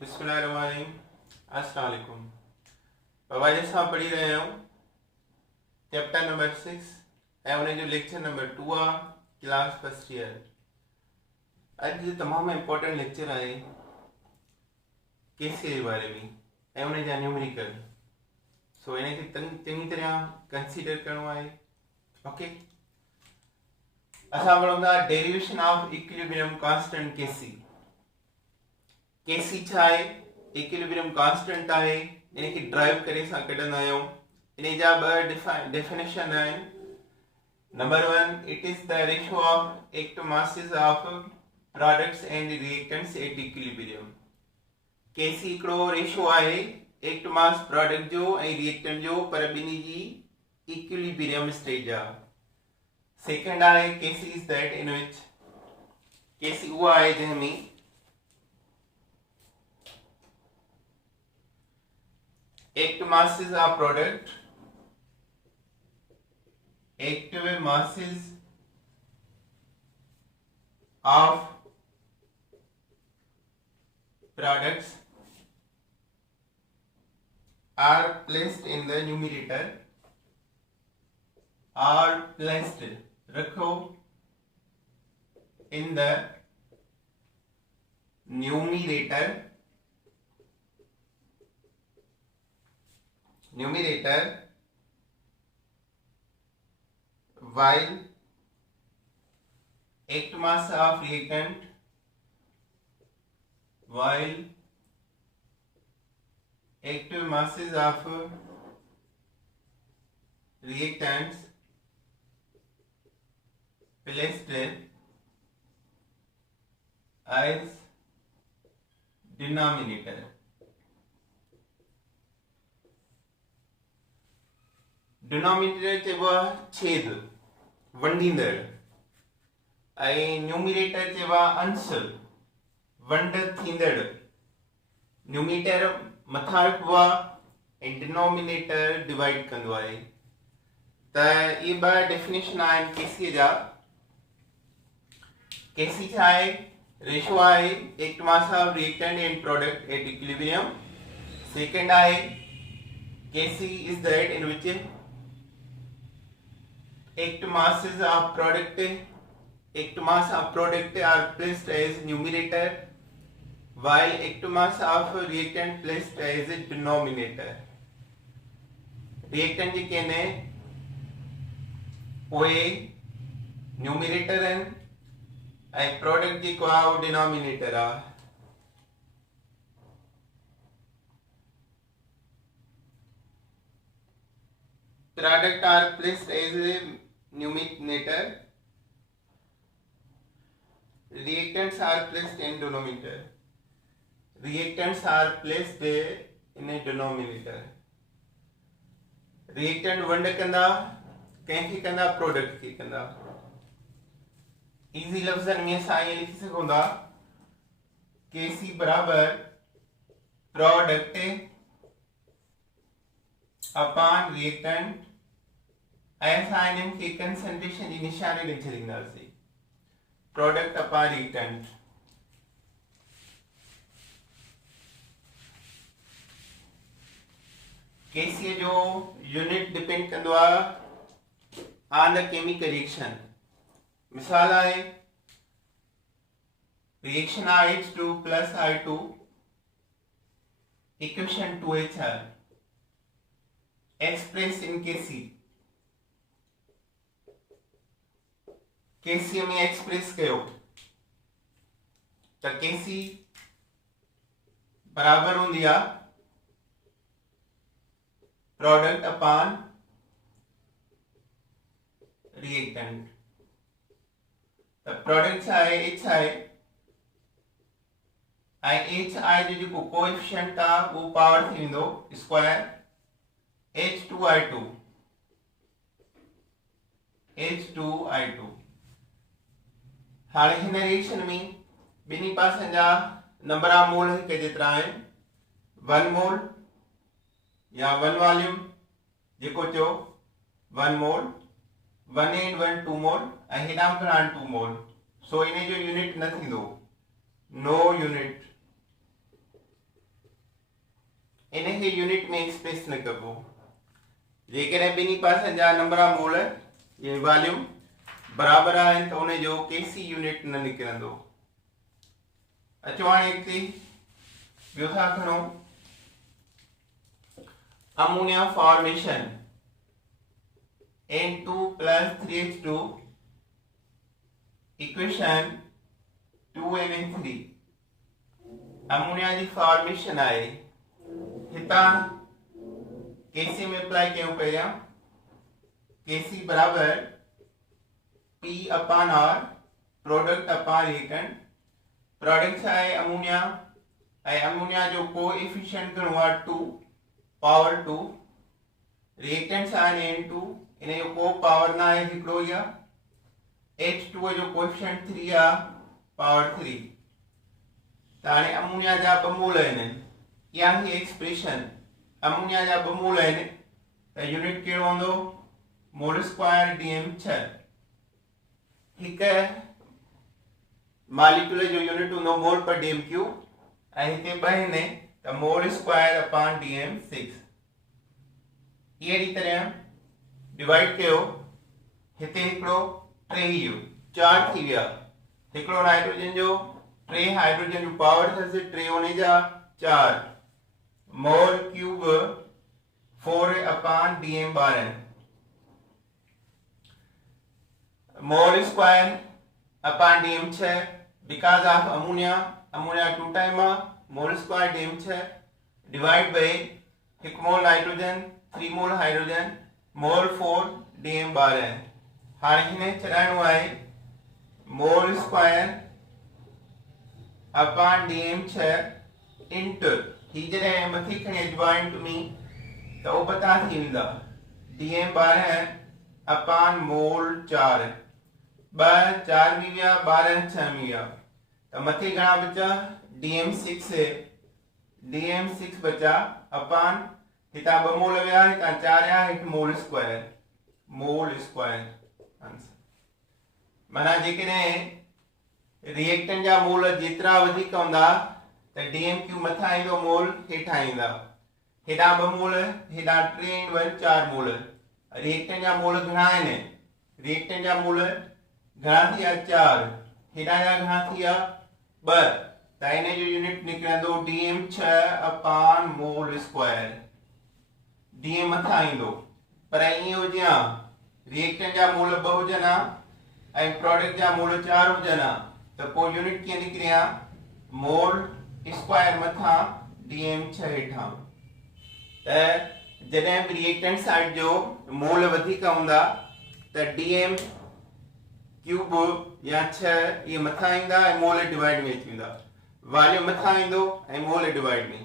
बिस्मिल्लाहिर्रहमानिर्रहीम। अस्सलाम वालेकुम। बाबा जी साहब पढ़ी रहे हूँ चैप्टर नंबर 6 ऐं उन जो लेक्चर नंबर 2 आहे क्लास फर्स्ट ईयर। अॼु जो तमामु इम्पोर्टेंट लेक्चर आहे केसी जे बारे में ऐं उन जा न्यूमेरिकल। सो इनखे चङी तरह कंसीडर करिणो आहे। ओके, असां पढ़ूं था डेरिवेशन ऑफ इक्विलिब्रियम कांस्टेंट केसी। केसी छा आहे? इक्विलिब्रियम कांस्टेंट आहे। इनखे ड्राइव करे असां कढंदा आहियूं। इन जा ॿ डेफिनेशन आहिनि। Number 1, it is the ratio of act masses of products and reactants at equilibrium. KC हिकिड़ो रेशियो आहे एक्ट मास प्रोडक्ट जो ऐं रिएक्टेंट जो, पर ॿिन्ही जी इक्विलिब्रियम स्टेज आहे। सेकंड आहे केसी इज दैट इन विच, केसी उहा आहे जंहिंमें active masses of product, active masses of products are placed in the numerator, are placed रखो in the numerator while active mass of reactant active masses of reactants placed as denominator। Denominator चइबो आहे छेद, वंडींदड़, ऐं numerator चइबो आहे अंश, वंड थींदड़। Numerator मथां रखबो आहे ऐं डिनोमिनेटर डिवाइड कंदो आहे। त इहे ॿ डेफिनेशन आहिनि केसीअ जा। केसी छा आहे? रेशियो आहे act mass of reactant and product at equilibrium. Second आहे KC is that in which active masses of product are placed as numerator while active mass of reactant placed as a denominator। reactant जी कहने ओए numerator है ऐं product जी को आहे denominator आहे। product are placed as a numerator, reactants are placed in denominator, reactants are placed in a denominator। reactant वंड कंदा, कंहिंखे कंदा? प्रोडक्ट खे कंदा। इजी लफ्ज़नि में असां ईअं लिखी सघूं था केसी बराबर प्रोडक्ट अपॉन रिएक्टेंट ऐं असां इन्हनि खे कंसंट्रेशन जी निशानी ॾेई छॾींदासीं। Product upon reactant. केसीअ जो यूनिट डिपेंड कंदो आहे ऑन द केमिकल रिएक्शन। मिसाल आहे रिएक्शन आहे H2 plus I2 equation 2HR express in KC. KC में एक्सप्रेस कयो त केसी बराबर हूंदी आहे प्रोडक्ट अपॉन रिएक्टेंट। त प्रोडक्ट छा आहे? H आहे ऐं H आहे जो जेको कोएफिशिएंट आहे उहो पावर थी वेंदो स्क्वायर H2I2। हाणे हिन रिएक्शन में ॿिन्ही पासनि जा नंबर ऑफ मोल हिक जेतिरा आहिनि। 1 मोल या 1 वॉल्यूम जेको चओ 1 मोल, 1 and 1 2 मोल ऐं हेॾां खां 2 मोल। सो इन जो यूनिट न थींदो, नो यूनिट। इनके यूनिट में एक्सप्रेस न कबो जेकॾहिं ॿिन्ही पासनि जा नंबर मोल ये वॉल्यूम बराबर आहिनि त उन जो केसी यूनिट न निकिरंदो। अचो हाणे हिते ॿियो था खणो ammonia formation N2 plus 3H2 equation 2NH3 ammonia जी फॉर्मेशन आहे हितां केसी में अप्लाई कयूं पहिरियां केसी बराबर P upon R product upon reactant product छा आहे अमोनिया ऐं अमोनिया जो कोएफिशिएंट घणो आहे 2 पावर 2 रिएक्टेंट छा आहे N2 इन जो को पावर ना आहे हिकिड़ो ई आहे H2 जो कोएफिशिएंट 3 आहे पावर 3 त हाणे अमोनिया जा ॿ मोल आहिनि या ही एक्सप्रेशन अमोनिया जा ॿ मोल आहिनि त यूनिट कहिड़ो हूंदो मोल स्क्वायर डीएम 6 हिकु मॉलिक्यूल जो यूनिट हूंदो मोल पर डीएम क्यूब ऐं हिते ॿ आहिनि त मोल स्क्वायर अपॉन डीएम 6 अहिड़ी तरह डिवाइड कयो हिते हिकिड़ो टे इहो 4 थी विया हिकिड़ो नाइट्रोजन जो 3 हाइड्रोजन जो पावर अथसि 3 उन जा 4 mole cube 4 upon DM 12 mole square upon DM 6 because of ammonia 2 time mole square DM 6 divide by 1 mole nitrogen 3 mole hydrogen mole 4 DM 12 हाणे हिन चढ़ाइणो आहे mole square upon DM 6 into ही जॾहिं मथी खणी जॉइंट में त उहो पता थी वेंदा डीएम 12 अपॉन मोल 4 2 4 में विया 12 6 में विया त मथे घणा बचा डीएम 6 बचा अपॉन हितां 2 मोल विया हितां 4 आया हिकु मोल स्क्वायर आंसर माना जेकॾहिं रिएक्टेंट जा मोल जेतिरा वधीक हूंदा त डीएम क्यू मथां ईंदो मोल हेठां ईंदा हेॾां 2 मोल हेॾां 3 × 1 4 मोल रिएक्टेंट जा मोल घणा आहिनि रिएक्टेंट जा मोल घणा थी विया 4 हेॾां जा घणा थी विया 2 त इन जो यूनिट निकिरंदो DM 6 upon mole square DM मथां ईंदो पर ईअं हुजे हा रिएक्टेंट जा मोल 2 हुजनि हा ऐं प्रोडक्ट जा मोल 4 हुजनि हा त पोइ यूनिट कीअं निकिरे हा मोल स्क्वायर मथां डीएम 6 हेठां त जॾहिं बि रिएक्टेंट साइड जो मोल वधीक हूंदा त डीएम क्यूब या 6 ये मथां ईंदा ऐं मोल डिवाइड में अची वेंदा वॉल्यूम मथां ईंदो ऐं मोल डिवाइड में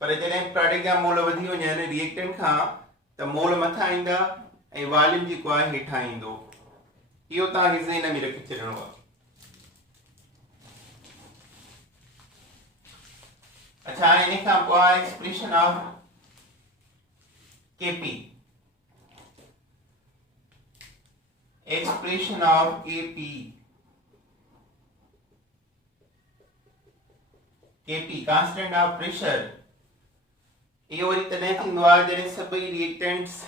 पर जॾहिं प्रोडक्ट जा मोल वधी वञनि रिएक्टेंट खां त मोल मथां ईंदा ऐं वॉल्यूम जेको आहे हेठां ईंदो इहो तव्हांखे ज़हन में रखी छॾिणो आहे। अच्छा हाणे इन खां पोइ आहे expression of KP expression of KP constant of pressure इहो वरी तॾहिं थींदो आहे जॾहिं सभई reactants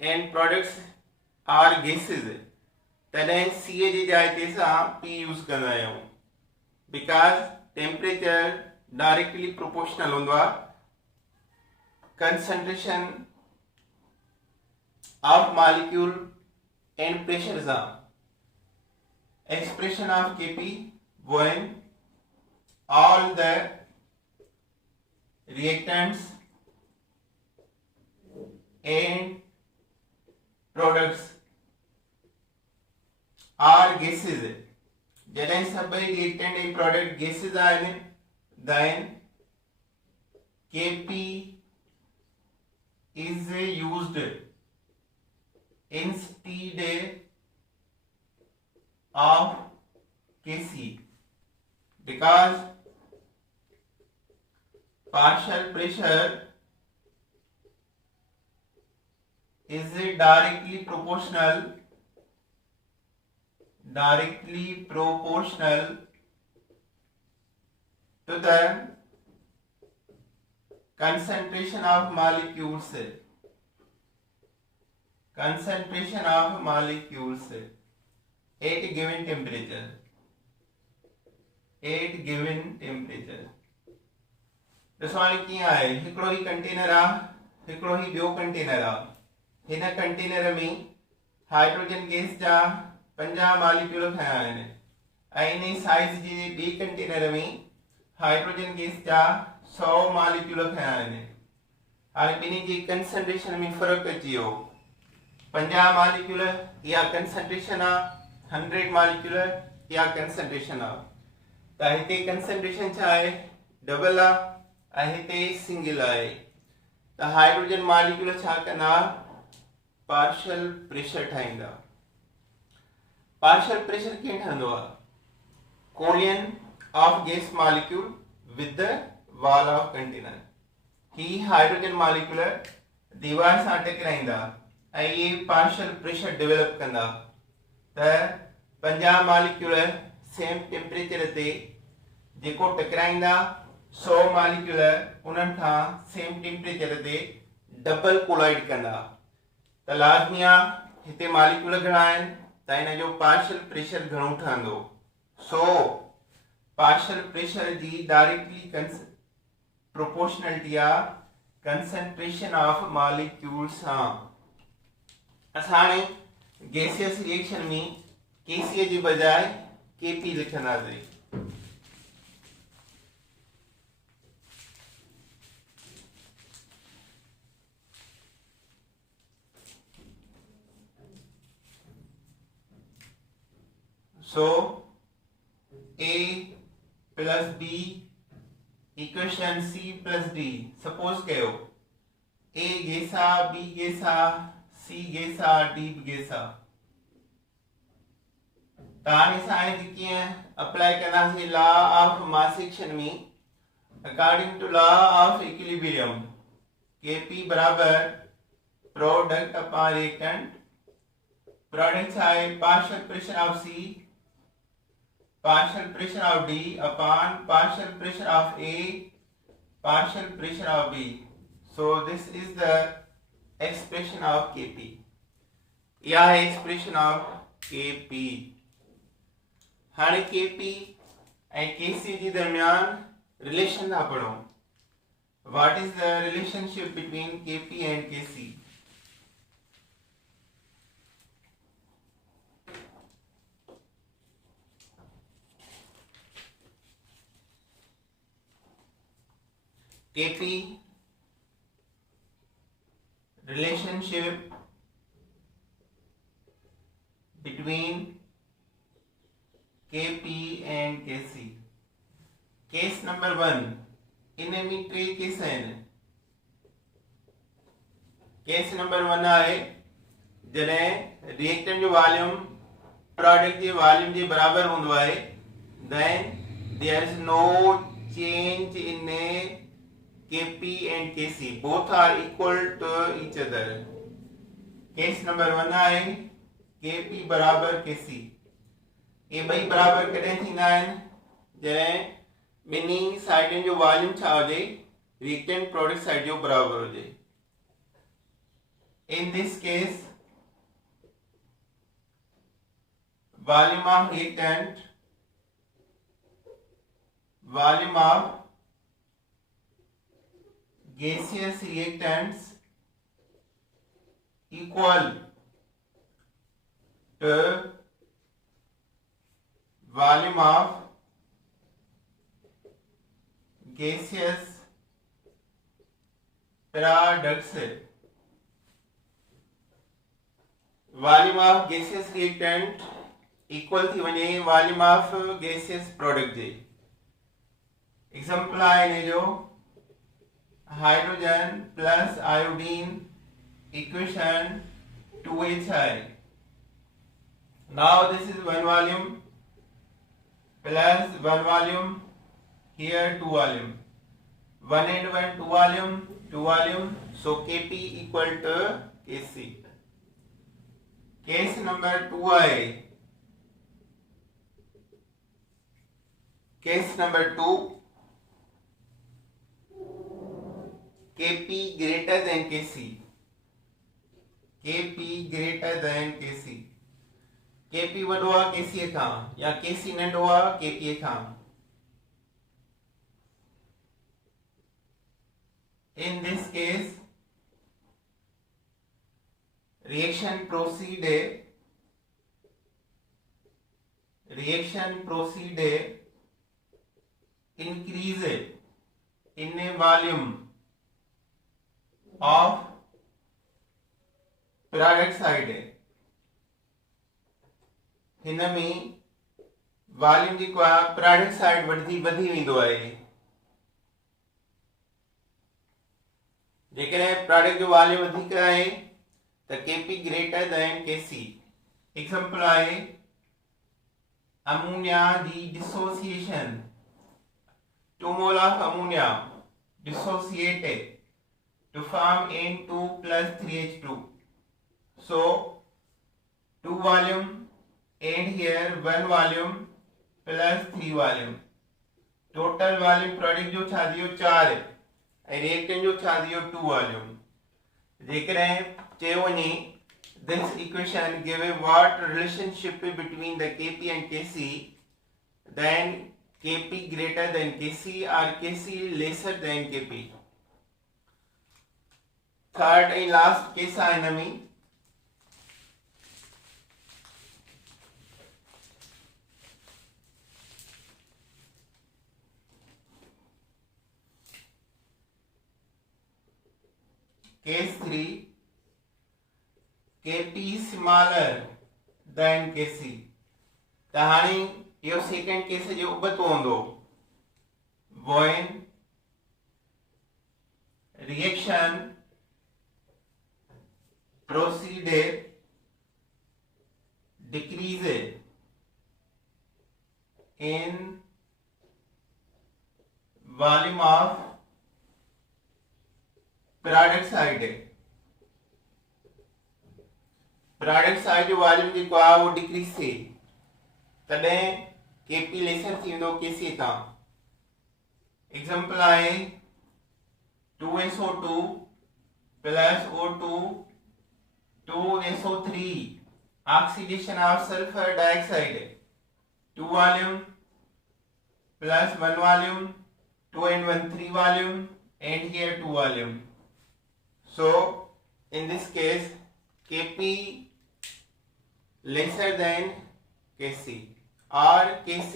and products are gases तॾहिं सी जी जाइ ते असां पी यूज़ कंदा आहियूं बिकॉज टेम्परेचर डायरेक्टली प्रोपोर्शनल हूंदो आहे concentration of molecule and pressure सां expression of KP when all the reactants and products are gases जॾहिं सभई reactant and product gases आहिनि then Kp is used instead of Kc because partial pressure is directly proportional to the concentration of molecules at given temperature. ॾिसो हाणे कीअं आहे, हिकिड़ो ही container आहे, हिकिड़ो ही ॿियो कंटेनर आहे। हिन कंटेनर में हाइड्रोजन गैस जा 50 मॉलिक्यूल खया आहिनि ऐं इन साइज जे ॿिए कंटेनर में हाइड्रोजन गैस जा 100 मॉलिक्यूल खया आहिनि। हाणे ॿिन्ही जी कंसंट्रेशन में फ़र्क़ु अची वियो। 50 मॉलिक्यूल इहा कंसंट्रेशन आहे, 100 मॉलिक्यूल इहा कंसंट्रेशन आहे। त हिते कंसंट्रेशन छा आहे, डबल आहे ऐं हिते सिंगल आहे। त हाइड्रोजन मॉलिक्यूल छा कंदा, पार्शियल प्रेशर ठाहींदा। पार्शियल प्रेशर कीअं ठहंदो आहे, collision of gas molecule with the wall of container. ही हाइड्रोजन मॉलिक्यूल दीवार सां टकराईंदा ऐं ये पार्शियल प्रेशर डेवलप कंदा। त 50 मॉलिक्यूल सेम टेम्परेचर ते जेको टकराईंदा, 100 मॉलिक्यूल उन्हनि खां सेम टेम्परेचर ते डबल कोलाइड कंदा। त लाज़मी आहे हिते मॉलिक्यूल घणा आहिनि त हिन जो पार्शियल प्रेशर घणो ठहंदो। सो पार्शियल प्रेशर जी डायरेक्टली प्रोपोर्शनलिटी आहे कंसंट्रेशन ऑफ मॉलिक्यूल्स सां। असां हाणे गैसियस रिएक्शन में केसी जी बजाय केपी लिखंदासीं। So A plus B equation C plus D। Suppose कयो A गैसा, B गैसा, C गैसा, D गैसा। ताने साइंस कीअं अप्लाई कंदासीं, लॉ ऑफ मास एक्शन में according to law of equilibrium Kp बराबर प्रोडक्ट अपॉन रिएक्टेंट। प्रोडक्ट है partial pressure of C partial pressure of D upon partial pressure of A partial pressure of B। So this is the expression of Kp। यह है expression of Kp। हाणे Kp and Kc जी दरमियान relation ना पढ़ो। What is the relationship between Kp and Kc? Kp relationship between Kp and Kc। Case number 1 इन में 3 case आहिनि। Case number 1 आहे जॾहिं रिएक्टेंट जो वॉल्यूम प्रोडक्ट जे वॉल्यूम जे बराबर हूंदो आहे, then there is no change in Kp and Kc, both are equal to each other। Case number 1 आहे Kp बराबर Kc। ये ॿई बराबर कॾहिं थींदा आहिनि, जॾहिं ॿिन्ही साइडुनि जो वॉल्यूम छा हुजे, रिएक्टेंट प्रोडक्ट साइड जो बराबर हुजे। In this case volume of reactant, volume of gaseous reactants equal to volume of gaseous products। volume of gaseous reactant equal थी वञे volume of gaseous product J. Example आहे इन जो hydrogen plus iodine equation 2H। Now this is one volume plus one volume, here two volume, one and one two volume, so Kp equal to Kc। Case number 2 है, case number 2 Kp greater than Kc. Kp greater than Kc. Kp वॾो आहे Kc खां या Kc नंढो आहे Kp Khan. In this case, reaction proceed increase in a volume of product side. हिन में volume जेको आहे प्रोडक्ट साइड वधी वेंदो आहे. जेकॾहिं प्रोडक्ट जो वॉल्यूम वधीक आहे त Kp greater than Kc. Example आहे अमोनिया जी dissociation. 2 mole of ammonia dissociate to form N2 plus 3H2. So 2 volume and here 1 volume plus 3 volume. Total volume product जो छा दियो 4 ऐं reactant जो छा दियो 2 volume. जेकॾहिं चयो वञे this equation give a what relationship between the Kp and Kc, then Kp greater than Kc or Kc lesser than Kp. Third and last case आहे हिन में. Case 3, Kp smaller than Kc. त हाणे इहो second case जो उबतो हूंदो. when reaction proceed decrease in volume of product side जो volume जेको आहे उहो डिक्रीज थिए तॾहिं Kp लेसर थी वेंदो Kc खां. एग्जांपल आहे 2SO2 plus O2 2SO3 oxidation of sulfur dioxide. 2 volume plus 1 volume, 2 and 1 3 volume, and here 2 volume. So in this case Kp lesser than Kc or Kc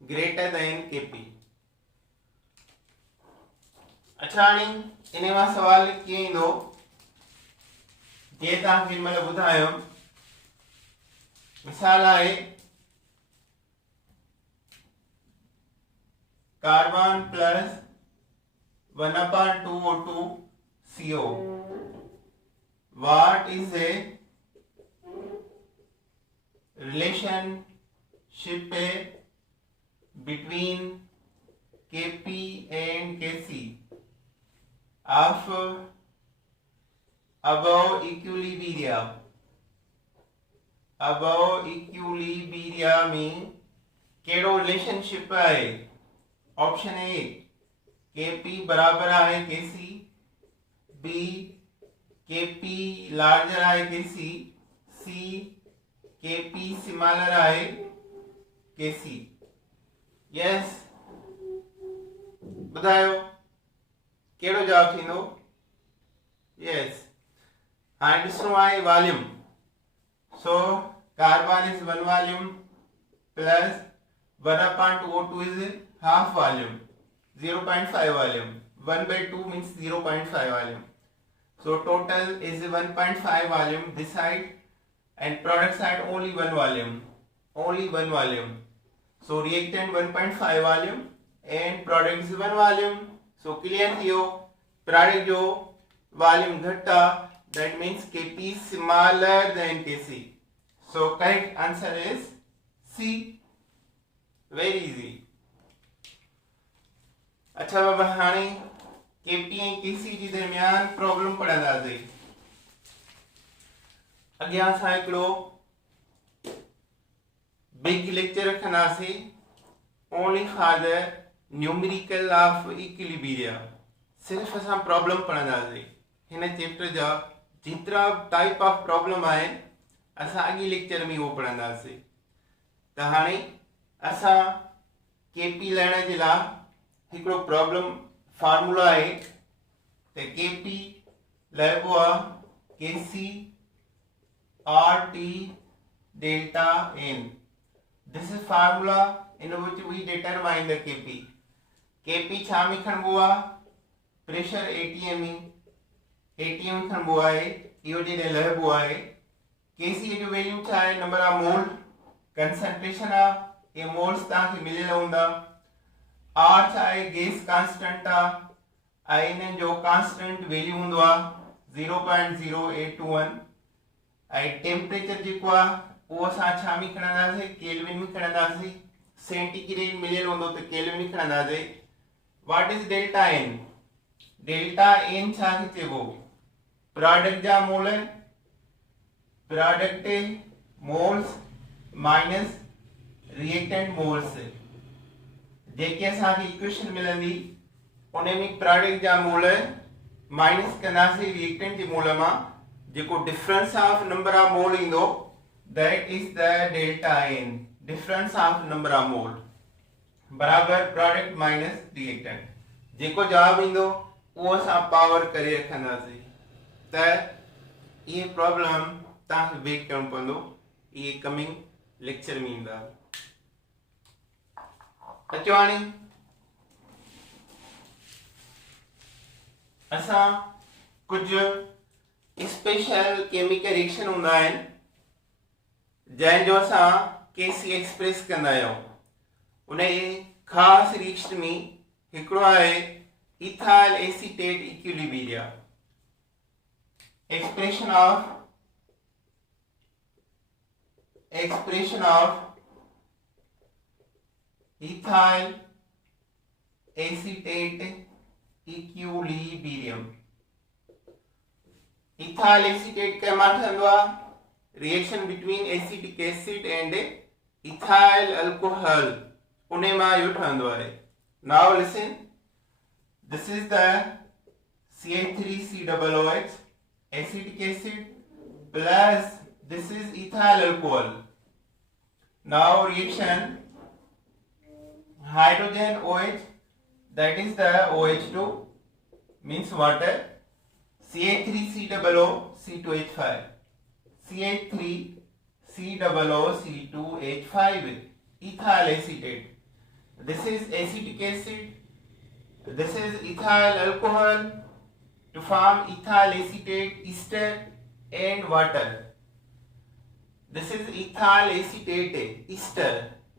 greater than Kp. अच्छा हाणे इन मां सवाल कीअं ईंदो जे तव्हांखे हिनमहिल ॿुधायो. मिसाल आहे carbon plus 1/2 O2 CO. What is the relationship between Kp and Kc of above equilibria? Above equilibria में कहिड़ो रिलेशनशिप आहे? ऑप्शन ए Kp बराबर आहे Kc, B Kp larger आहे Kc, C Kp smaller आहे Kc. यस ॿुधायो कहिड़ो जवाब थींदो? यस हाणे ॾिसणो आहे volume. So carbon is 1 volume plus 1/2 O2 is half volume, 0.5 volume. 1/2 means 0.5 volume. So total is 1.5 volume this side and product side only 1 volume. Only 1 volume. So reactant 1.5 volume and product is 1 volume. So clear थियो product जो volume घटा, that means Kp smaller than Kc. So correct answer is C. Very easy. अच्छा बाबा हाणे Kp ऐं Kc जे दरमियान problem पढ़ंदासीं. अॻियां असां हिकिड़ो बिग लेक्चर रखंदासीं only for the numerical of equilibria. सिर्फ़ असां प्रॉब्लम पढ़ंदासीं। हिन चैप्टर जा जेतिरा टाइप ऑफ प्रॉब्लम आहे असां अॻे लेक्चर में उहो पढ़ंदासीं। त हाणे असां केपी लहण जे लाइ हिकिड़ो प्रॉब्लम फार्मूला आहे त केपी लहिबो आहे KC R T delta N. This is formula in which we determine the KP. KP छा में खणबो आहे? प्रेशर एटीएम एटीएम खणबो आहे, इहो जॾहिं लहिबो आहे। केसी जो वैल्यू छा आहे? नंबर ऑफ मोल कंसंट्रेशन आहे, ये मोल्स तव्हांखे मिलियल हूंदा। आर छा आहे? गैस कांस्टेंट आहे ऐं इन्हनि जो कांस्टेंट वैल्यू हूंदो आहे 0.0821 ऐं टेम्परेचर जेको आहे उहो असां छा में खणंदासीं? केल्विन में खणंदासीं। सेंटीग्रेड मिलियल हूंदो त केल्विन में खणंदासीं। What is delta N? Delta N छा खे चइबो? प्रोडक्ट जा mole, product moles minus reactant moles. जेके असांखे इक्वेशन मिलंदी उन में प्रोडक्ट जा मोल माइनस कंदासीं रिएक्टेंट जे मोल मां। जेको difference of number of mole ईंदो that is the delta N. Difference of number of mole बराबर प्रोडक्ट माइनस रिएक्टेंट। जेको जवाब ईंदो उहो असां पावर करे रखंदासीं। त इहे प्रॉब्लम तव्हांखे वेट करणो पवंदो, इहे कमिंग लेक्चर में ईंदा। अचो हाणे असां कुझु स्पेशल केमिकल रिएक्शन हूंदा आहिनि जंहिंजो असां केसी एक्सप्रेस कंदा आहियूं। उन ख़ासि रिएक्शन में हिकिड़ो आहे ethyl acetate equilibrium. Expression of ethyl acetate equilibrium। ethyl acetate के मां ठहंदो आहे? Reaction between acetic acid and ethyl alcohol उन मां इहो ठहंदो आहे। Now listen, this is the CH3COOH acetic acid plus this is ethyl alcohol। now reaction hydrogen OH, that is the OH2 means water, CH3COO C2H5, CH3COO C2H5 ethyl acetate। this is acetic acid, this is ethyl alcohol to form ethyl acetate ester and water। this is ethyl acetate ester,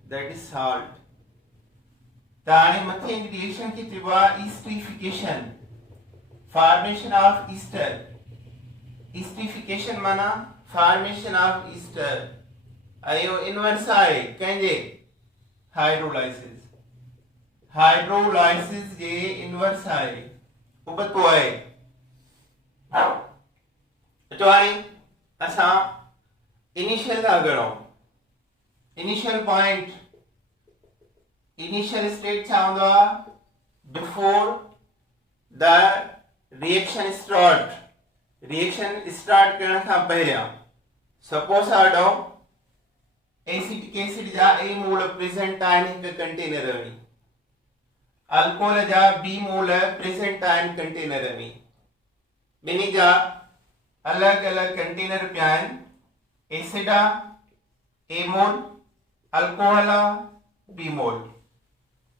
that is salt। ताणे मथे reaction के चइबो आहे ईस्टरिफिकेशन, formation of Easter. ईस्टरिफिकेशन माना formation of Easter. आयो inverse आहे कंहिंजे? Hydrolysis. Hydrolysis जे inverse आहे, उबतो आहे। अचो हाणे असां इनिशियल था करूं। इनिशियल पॉइंट, इनिशियल स्टेट छा हूंदो आहे? Before the reaction start. Reaction start करण खां पहिरियां सपोज आडो एसिटिक एसिड जा ए मोल प्रेजेंट आहिनि हिकु कंटेनर में, अल्कोहल जा बी मोल प्रेजेंट आहिनि कंटेनर में। ॿिन्ही जा अलॻि अलॻि कंटेनर पिया आहिनि। एसिड आहे ए मोल, अल्कोहल आहे बी मोल।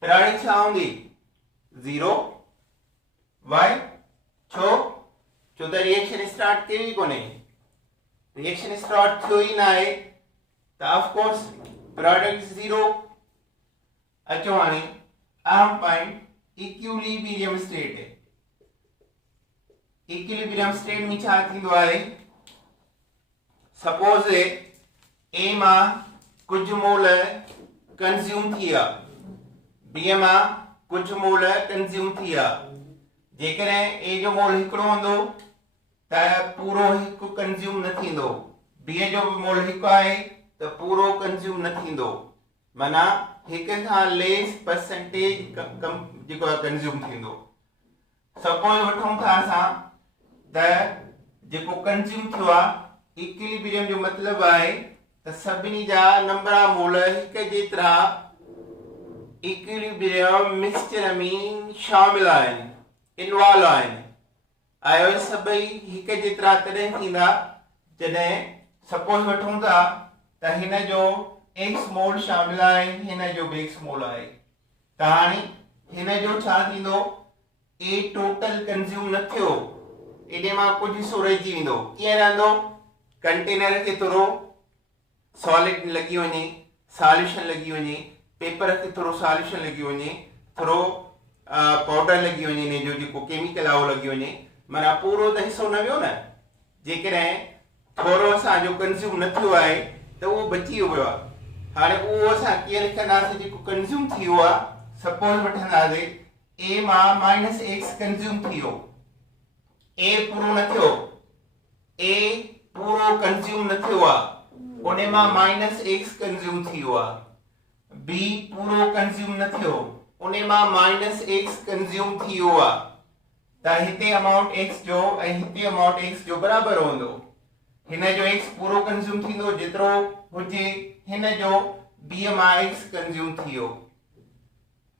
प्राणी छा हूंदी? 0। वाई? छो? छो त रिएक्शन स्टार्ट कई कोन्हे। रिएक्शन स्टार्ट थियो ई न आहे त ऑफ कोर्स प्रोडक्ट 0। अचो हाणे अहम point equilibrium state. Equilibrium state में छा थींदो आहे? सपोज ए मां कुझु मोल कंज्यूम थी विया, बी मां कुझु मोल कंज्यूम थी विया। जेकॾहिं ए जो मोल हिकिड़ो हूंदो त पूरो हिकु कंज्यूम न थींदो, बी जो बि मोल हिकु आहे त पूरो कंज्यूम न थींदो। माना हिक खां लेस परसेंटेज जेको आहे कंज्यूम थींदो। सपोज वठूं था असां त जेको कंज्यूम थियो आहे इक्विलिब्रियम जो मतिलबु आहे त सभिनी जा नंबर मोल हिक जेतिरा इक्विलिब्रियम मिक्सचर में शामिल आहिनि, इन्वॉल्व आहिनि। आयो सभई हिक जेतिरा तॾहिं थींदा जॾहिं सपोज वठूं था त हिन जो एक्स मोल शामिल आहे, हिन जो बि एक्स मोल आहे, त हाणे हिन जो छा थींदो, ए टोटल कंज्यूम न थियो, एॾे मां कुझु हिसो रहिजी वेंदो। कीअं रहंदो, कंटेनर खे थोरो सॉलिड लॻी वञे, सॉल्यूशन लॻी वञे, पेपर खे थोरो सॉल्यूशन लॻी वञे, थोरो पाउडर लॻी वञे, हिन जो जेको केमिकल आहे उहो लॻी वञे, माना पूरो त हिसो न वियो न। जेकॾहिं थोरो असांजो कंज्यूम न थियो आहे त उहो बची वियो आहे। हाणे उहो असां कीअं लिखंदासीं, जेको कंज्यूम थी वियो आहे, सपोज वठंदासीं ए मां माइनस एक्स कंज्यूम थी वियो, ए पूरो न थियो, ए पूरो कंज्यूम न थियो आहे, उन मां माइनस एक्स कंज्यूम थी वियो आहे। बी पूरो कंज्यूम न थियो, उन मां माइनस एक्स कंज्यूम थी वियो आहे, त हिते अमाउंट एक्स जो ऐं हिते अमाउंट एक्स जो बराबर रहंदो। हिन जो एक्स पूरो कंज्यूम थींदो जेतिरो हुजे, हिन जो बी मां एक्स कंज्यूम थी वियो।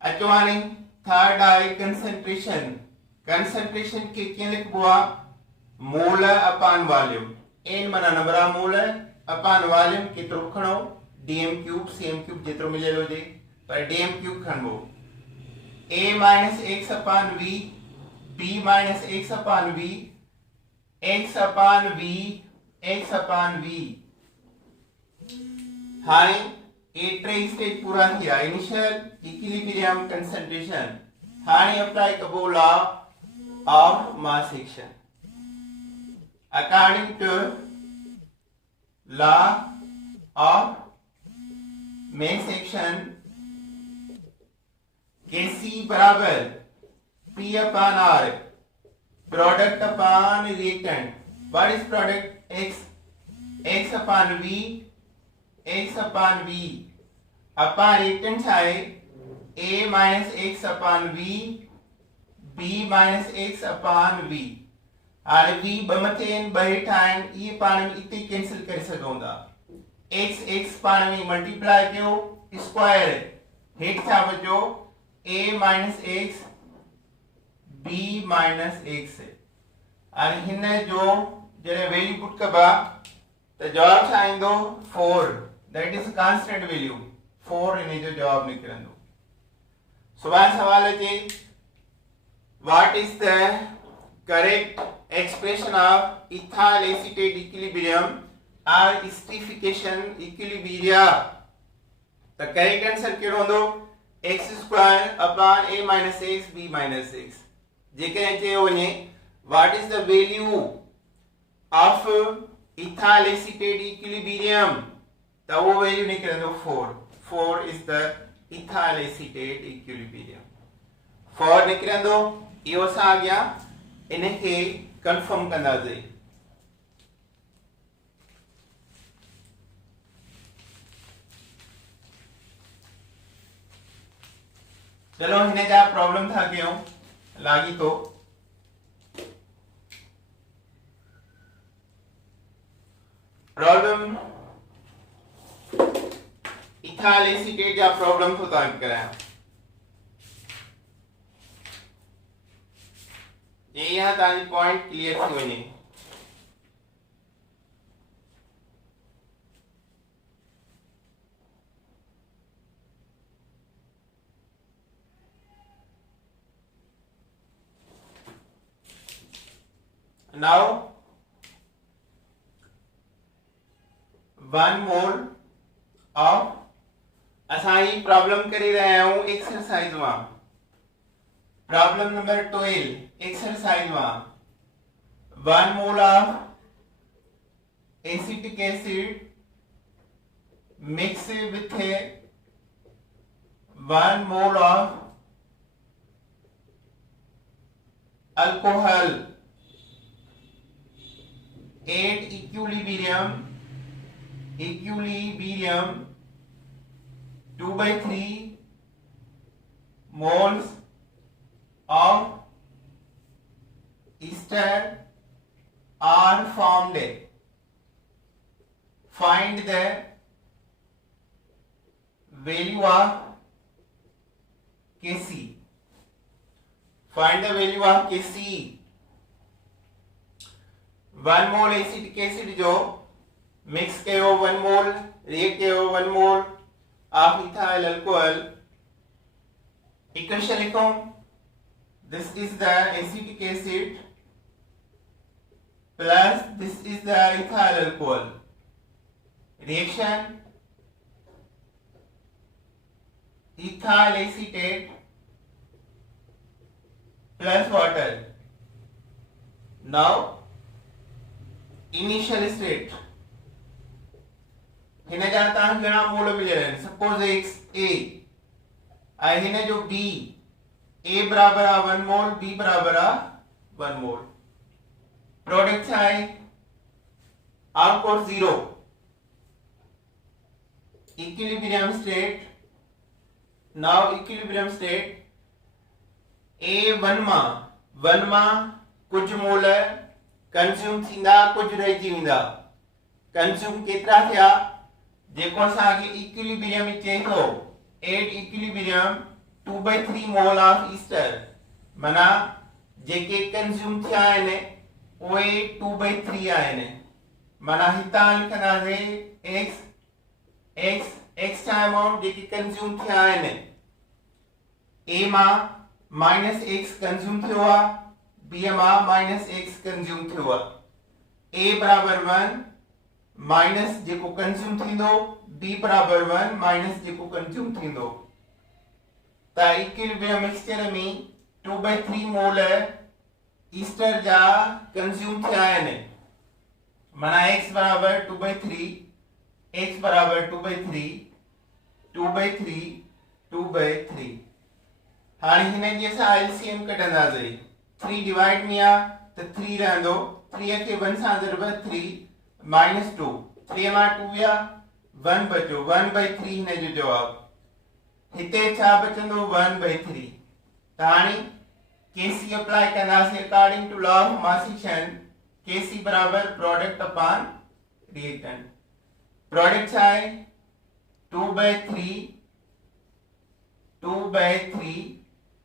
अचो हाणे थर्ड आहे कंसंट्रेशन। कंसंट्रेशन खे कीअं लिखबो आहे, मोल अपॉन वॉल्यूम, एन माना number of mole upon volume केतिरो खणो, डीएम क्यूब सीएम क्यूब जेतिरो मिलियल हुजे, पर डीएम क्यूब खणबो। A minus X upon V, B minus X upon V, X upon V, X upon V. हाणे ए टे स्टेज पूरा थिया, इनिशियल, इक्विलिब्रियम, कंसंट्रेशन। हाणे अप्लाई कबो law of mass action. According to law of mass action, Kc बराबर P upon R, product upon reactant. What is product? X, x upon V, x upon V upon reactant है A minus x upon V, B minus x upon V। और V बमथे बहेठा आहिनि, ये पाण में इते cancel करे सघूं था। x x पाण में मल्टीप्लाई कयो, स्क्वायर हेठ छा बचो, a minus x b minus x. और हिन जो जॾहिं वैल्यू पुट कबा त जवाब छा ईंदो, 4, दैट इज कांस्टेंट वैल्यू, 4 इन जो जवाब निकिरंदो। सुभाणे सवाल अचे, what is the correct expression of ethyl acetate equilibrium और स्टीफिकेशन इक्विलिब्रिया। त करेक्ट आंसर कहिड़ो हूंदो, X square upon A minus X B minus X. जेकॾहिं चयो वञे what is the value of ethyl acetate equilibrium, त उहो वैल्यू निकिरंदो 4। 4 is the ethyl acetate equilibrium, 4 निकिरंदो। इहो असां अॻियां इनखे कंफर्म कंदासीं। चलो हिन जा प्रॉब्लम था कयूं लागी तो। प्रॉब्लम इथाइल एसीटेट जा प्रॉब्लम तो तव्हांखे करायां। ये यहाँ तव्हांजी पॉइंट क्लियर थी वञे। Now 1 mole of असां ही प्रॉब्लम करे रहे हूं एक्सरसाइज में। प्रॉब्लम नंबर 12 एक्सरसाइज में 1 mole of acetic acid mix with 1 mole of alcohol at equilibrium 2/3 moles of ester are formed. Find the value of Kc. Find the value of Kc. 1 mole acetic acid जो mix कयो 1 मोल, react कयो 1 mole of ethyl alcohol. Equation लिखो. This is the acetic acid plus this is the ethyl alcohol. Reaction ethyl acetate plus water. Now initial state हिने जाता है घना मोल मिले रहे. सपोज एक्स ए आई हिने जो बी ए बराबर आ 1 मोल, बी बराबर आ 1 मोल. प्रोडक्ट है output 0. Equilibrium state. Now equilibrium state A 1 मां कुछ मोल कंज्यूम थींदा, कुछ रहिजी वेंदा. कंज्यूम केतिरा थिया जेको असांखे इक्विलिब्रियम चए थो. At equilibrium 2/3 mole of Easter. माना जेके कंज्यूम थिया आहिनि उहे 2/3 आहिनि. माना हितां लिखंदासीं x छा अमाउंट जेके कंज्यूम थिया आहिनि. a मां -x कंज्यूम थियो आहे, b मां -x कंज्यूम थियो आहे. a बराबर 1 माइनस जेको कंज्यूम थींदो, b बराबर 1 माइनस जेको कंज्यूम थींदो. त इक्विलिब्रियम मिक्सचर में 2/3 मोल ईस्टर जा कंज्यूम थिया आहिनि. माना x बराबर 2/3, x बराबर 2/3, 2/3, 2/3. हाणे हिन जी असां एलसीएम कढंदासीं. 3 डिवाइड में आ त 3 रहंदो. 3 खे 1 सां ज़रब 3 -2. 3 मां 2 या 1 बचो. 1/3 हिन जो जवाब. हिते छा बचंदो 1/3. त हाणे केसी अप्लाई कंदासीं अकॉर्डिंग टू लॉ ऑफ मासिशन. केसी बराबर प्रोडक्ट अपॉन रिएक्टेंट. प्रोडक्ट छा आहे 2/3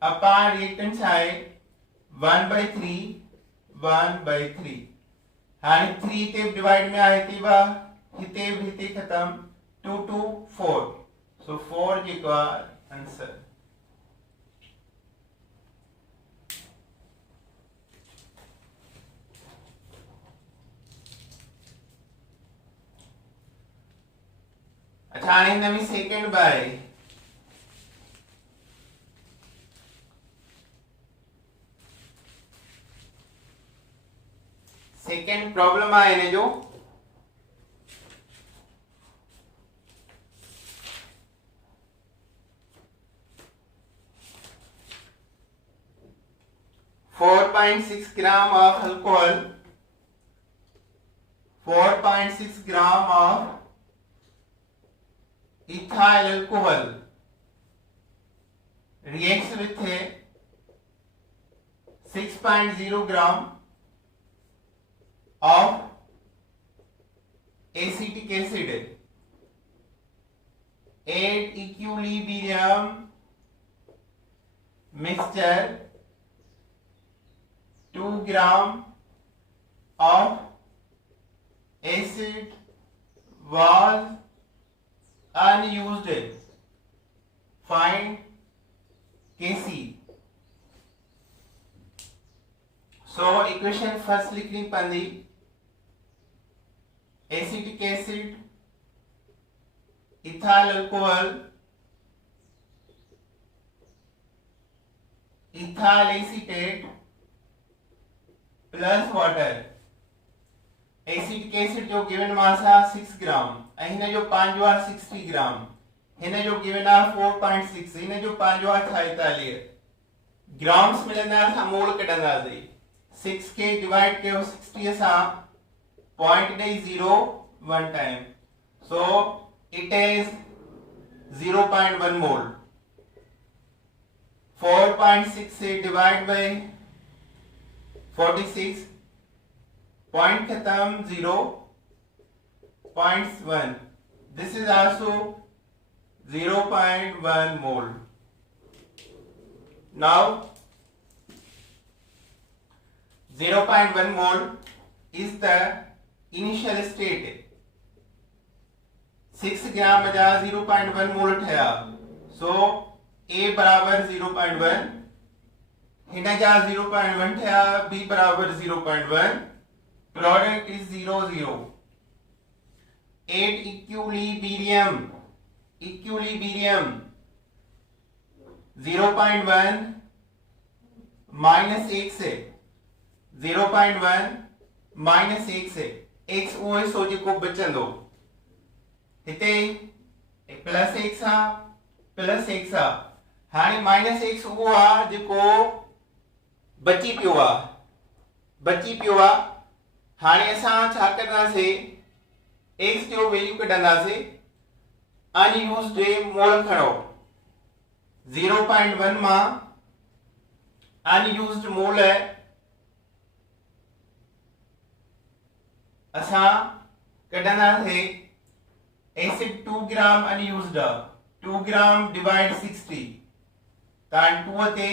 अपॉन रिएक्टेंट छा आहे 1/3 1/3. हाणे 3 ते डिवाइड में आहे हिते हिते खत्म. 2 2 4. सो 4 जेको आहे आंसर. अच्छा हाणे हिन में सेकंड बाय सेकंड प्रॉब्लम आहे हिन जो. .6 gram of alcohol, 4.6 gram of ethyl alcohol reacts with a 6.0 gram of acetic acid. 8 equilibrium mixture 2 gram of acid was unused. Find Kc. So equation first लिखनी पड़ती. acetic acid, ethyl alcohol, ethyl acetate plus water. Acetic acid जो given mass है 6 ग्राम. हिन जो पांचवा 60 ग्राम. हिन जो given है 4.6. हिन जो पांचवा 46 ग्राम्स मिलंदा. असां मोल कढंदासीं. 6 के डिवाइड कयो 60 सां पॉइंट ॾेई 0 1 टाइम. सो इट इज 0.1 मोल. 4.6 से divide by 46 point khatam 0.1. This is also 0.1 mole. Now 0.1 mole is the initial state. 6 ग्राम बजा 0.1 मोल ठया. So A बराबर 0.1, हिना जा 0.1 ठया, B बराबर 0.1. Product is 0 0. 8 equilibrium 0.1 माइनस 1 से 0.1 माइनस 1 से x उहे सो जेको बचंदो. हिते प्लस x आ प्लस x आ. हाणे माइनस x उहो आ जेको बची पियो आ. हाणे असां छा कंदासीं, x जो वैल्यू कढंदासीं. अनयूज्ड मोल खणो. 0.1 मां अनयूज्ड मोल असां कढंदासीं. एसिड 2 ग्राम अनयूज्ड, 2 ग्राम डिवाइड 60. तान 2 ते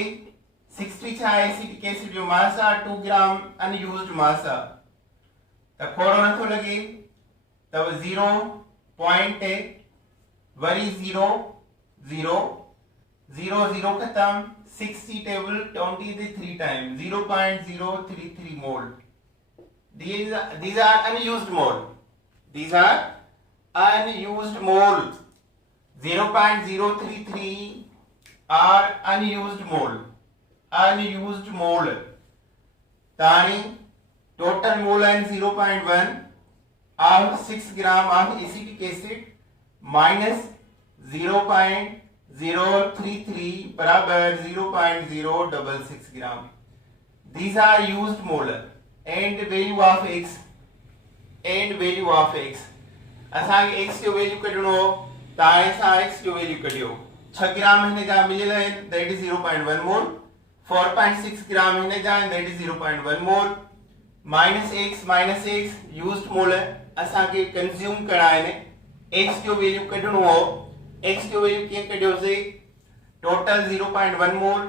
60 छा एसिड एसिड जो मास आ, 2 ग्राम अनयूज्ड मास आ. त खोड़ो नथो लगे. तब 0.8 वरी 0 0 0 0 खत्म. 60 table 23 time 0.033 mole. These are unused mole. These are unused mole. 0.033 are unused mole. Unused mole. तानी total mole and 0.1 of 6 gram of acetic acid minus 0.033 बराबर 0.066 gram. These are used mole. And value of x. असां x जो value कढणो हो त हाणे असां x जो value कढियो. 6 ग्राम हिन जा मिलियल आहिनि, दैट इज 0.1 मोल. 4.6 ग्राम हिन जा आहिनि, that is 0.1 mole. Minus x used mole असां खे कंज्यूम करणा आहिनि. x जो वैल्यू कढणो हो. x जो वैल्यू कीअं कढियोसीं? टोटल 0.1 मोल,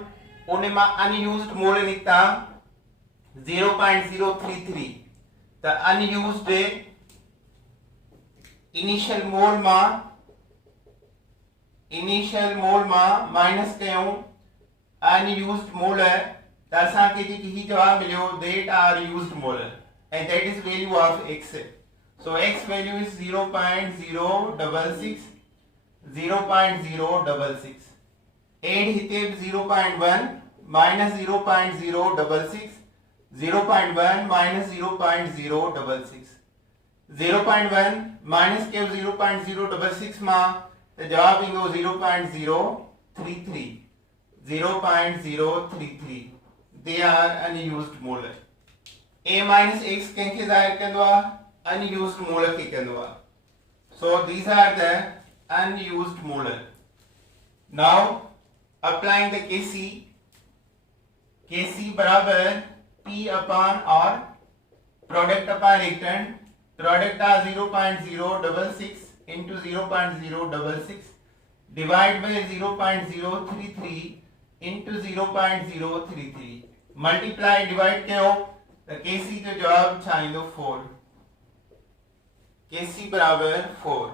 उन मां अनयूज्ड मोल निकता 0.033. त अनयूज्ड इनिशियल मोल मां माइनस कयूं अनयूज्ड मोल त असां खे जेकी ही जवाब मिलियो that are used mole and that is value of x. So x value is 0.066. Add हिते 0.1 माइनस 0.066. 0.1 minus 0.066. 0.1 minus के 0.066 मां तो जवाब इंदो 0.033. 0.033. They are unused molar. A minus x कंखे ज़ाहिर कंदो आ, unused molar के कंदो आ. So these are the unused molar. Now applying the Kc बराबर P upon R, product upon reactant. Product are 0.066 into 0.066 divide by 0.033 into 0.033. Multiply divide कयो तो Kc जो जवाब छा ईंदो 4. Kc बराबर 4.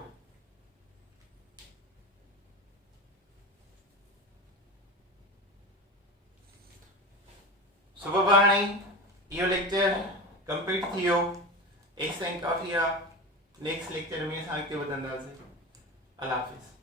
सुबह हाणे इहो लेक्चर कंप्लीट थी वियो. एक साईं काफ़ी आहे. नेक्स्ट लेक्चर में असां अॻिते वधंदासीं. अल्लाह हाफ़िज़.